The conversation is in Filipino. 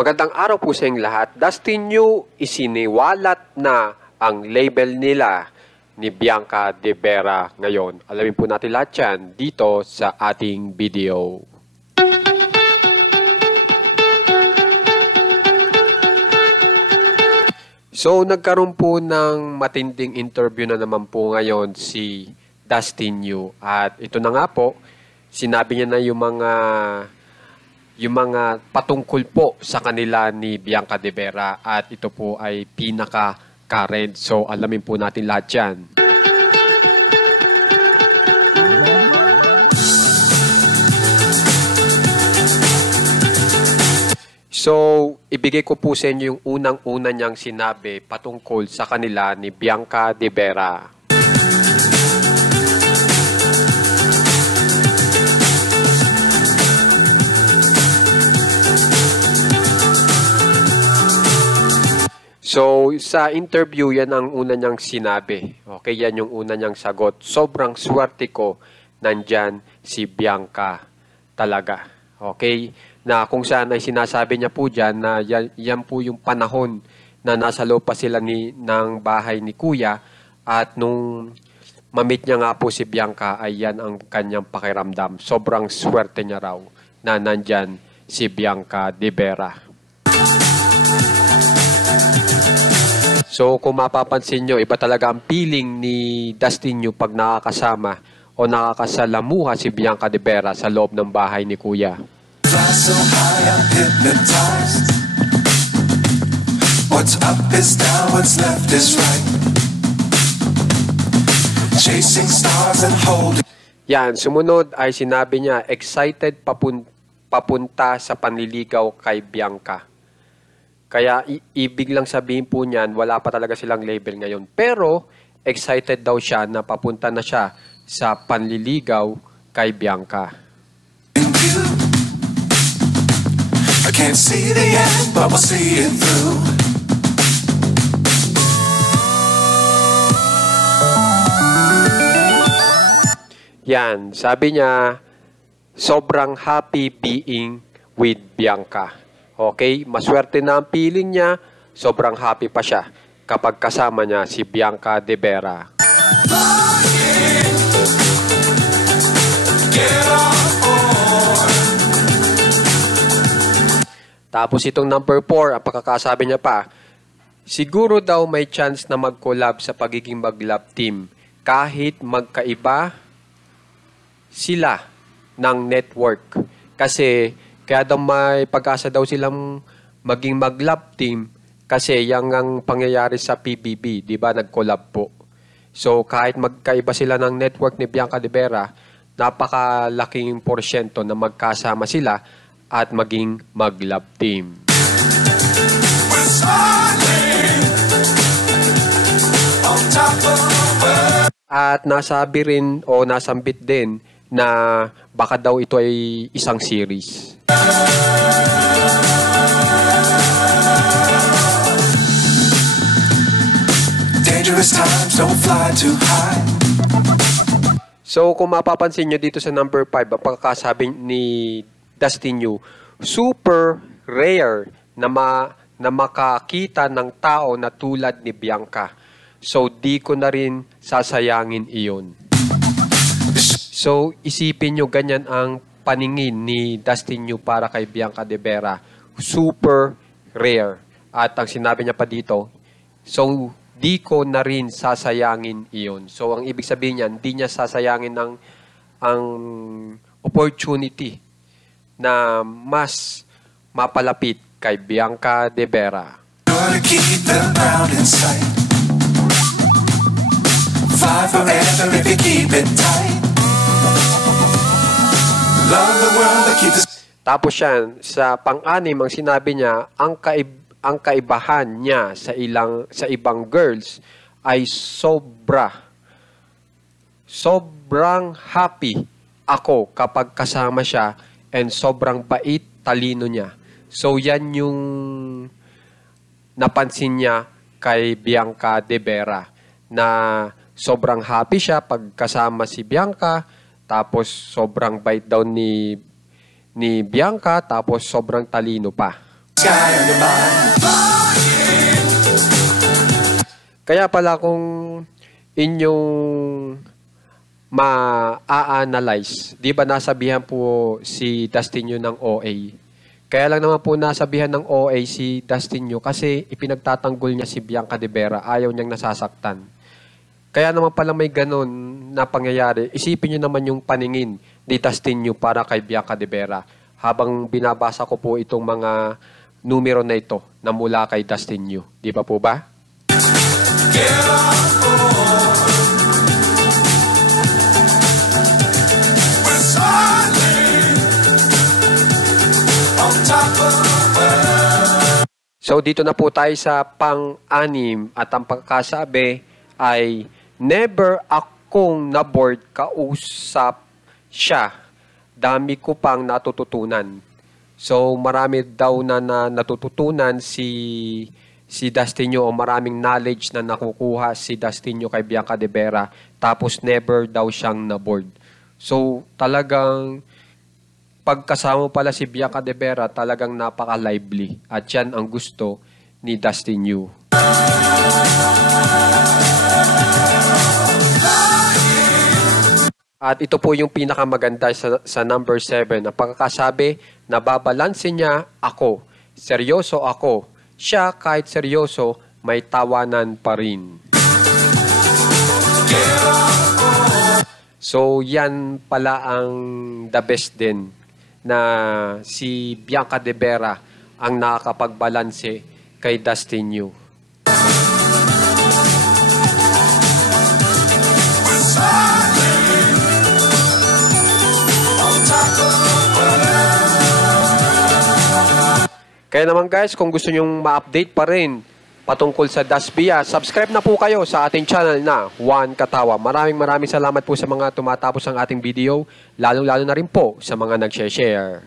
Magandang araw po sa inyong lahat. Dustin New isiniwalat na ang label nila ni Bianca De Vera ngayon. Alamin po natin lahat yan dito sa ating video. So, nagkaroon po ng matinding interview na naman po ngayon si Dustin New. At ito na nga po, sinabi niya na yung mga patungkol po sa kanila ni Bianca De Vera. At ito po ay pinaka-current. So, alamin po natin lahat yan. So, ibigay ko po sa inyo yung unang-una niyang sinabi patungkol sa kanila ni Bianca De Vera. So, sa interview, yan ang una niyang sinabi. Okay, yan yung una niyang sagot. Sobrang swerte ko, nandyan si Bianca talaga. Okay, na kung saan ay sinasabi niya po dyan na yan po yung panahon na nasa loob pa sila ng bahay ni Kuya at nung mamit niya nga po si Bianca ay yan ang kanyang pakiramdam. Sobrang swerte niya raw na nandyan si Bianca De Vera. So kung mapapansin nyo, iba talaga ang feeling ni Dustin New pag nakakasama o nakakasalamuha si Bianca De Vera sa loob ng bahay ni Kuya. So high, I'm hypnotized. What's up is down, what's left is right. Chasing stars and holding. Yan, sumunod ay sinabi niya, excited papunta sa panliligaw kay Bianca. Kaya ibig lang sabihin po niyan, wala pa talaga silang label ngayon. Pero excited daw siya na papunta na siya sa panliligaw kay Bianca. I can't see the end, but we'll see it through. Yan, sabi niya, sobrang happy being with Bianca. Okay, maswerte na ang feeling niya, sobrang happy pa siya kapag kasama niya si Bianca De Vera. Tapos itong number 4, ang pagkakasabi niya pa, siguro daw may chance na mag-collab sa pagiging mag-love team kahit magkaiba sila ng network. Kasi kaya daw may pag-asa daw silang maging mag-love team kasi yan ang pangyayari sa PBB, di ba? Nag-collab po. So kahit magkaiba sila ng network ni Bianca De Vera, napakalaking porsyento na magkasama sila at maging mag-love team. At nasabi rin o nasambit din na baka daw ito ay isang series. Dangerous times, don't fly too high. So kung mapapansin nyo dito sa number 5, ang pagkakasabi ni Dustin New, super rare na makakita ng tao na tulad ni Bianca. So, di ko na rin sasayangin iyon. So, isipin nyo ganyan ang paningin ni Dustin New para kay Bianca De Vera. Super rare. At ang sinabi niya pa dito, so, di ko na rin sasayangin iyon. So, ang ibig sabihin niya, di niya sasayangin ang opportunity na mas mapalapit kay Bianca De Vera. Tapos yan, sa pang-anim, ang sinabi niya, ang kaibahan niya sa ibang girls ay sobrang happy ako kapag kasama siya. And sobrang bait, talino niya. So, yan yung napansin niya kay Bianca De Vera. Na sobrang happy siya pag kasama si Bianca. Tapos, sobrang bait daw ni Bianca. Tapos, sobrang talino pa. Sky on your mind. Kaya pala kung inyong ma-analyze, di ba nasabihan po si Dustin Yu ng OA? Kaya lang naman po nasabihan ng OA si Dustin Yu kasi ipinagtatanggol niya si Bianca De Vera, ayaw niyang nasasaktan. Kaya naman pala may ganun na pangyayari, isipin niyo naman yung paningin ni Dustin Yu para kay Bianca De Vera. Habang binabasa ko po itong mga numero na ito na mula kay Dustin Yu. Di ba po ba? Get on board. We're sailing on top of the world. So dito na po tayo sa pang-anim at ang pagkakasabi ay never akong na-board kausap siya. Dami ko pang natututunan. So marami daw na natututunan si Dustin Yu o maraming knowledge na nakukuha si Dustin Yu kay Bianca De Vera tapos never daw siyang na-board. So talagang pagkasama pala si Bianca De Vera talagang napaka-lively at yan ang gusto ni Dustin Yu. At ito po yung pinakamaganda sa number 7. Ang pagkakasabi, nababalanse niya ako. Seryoso ako. Siya kahit seryoso, may tawanan pa rin. So yan pala ang the best din na si Bianca De Vera ang nakakapagbalanse kay Dustin Yu. Kaya naman guys, kung gusto nyong ma-update pa rin patungkol sa Dasbia, subscribe na po kayo sa ating channel na Juan Katawa. Maraming salamat po sa mga tumatapos ng ating video, lalong-lalo na rin po sa mga nag-share.